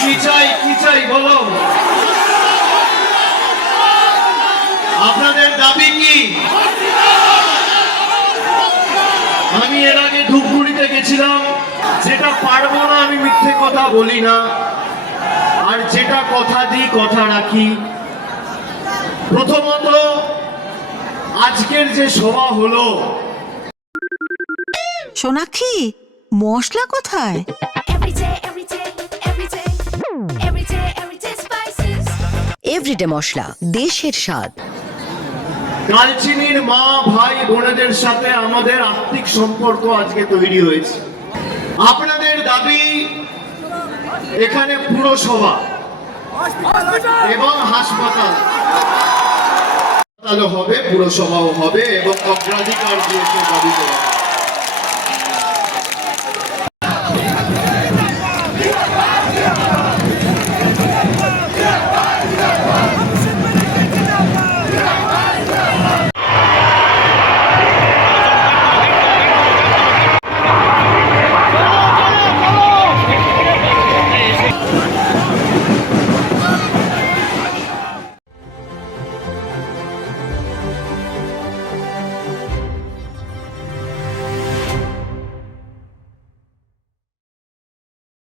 কি চাই বলো, আপনাদের দাবি কি? আমি এর আগে ধূপগুড়িতে গেছিলাম, যেটা পারবো না আমি মিথ্যে কথা বলি না, আর যেটা কথা দিই কথা রাখি। প্রথমত আজকের যে সভা হলো, সোনাক্ষী মশলা কোথায়? এভরিডে মশলা, দেশের স্বাদ। দালচিনির মা ভাই বোনেদের সাথে আমাদের আত্মিক সম্পর্ক আজকে তৈরি হয়েছে। আপনাদের দাবি এখানে পুরসভা এবং হাসপাতাল হবে, পুরসভাও হবে এবং অগ্রাধিকার দিয়েছে দাবি করা।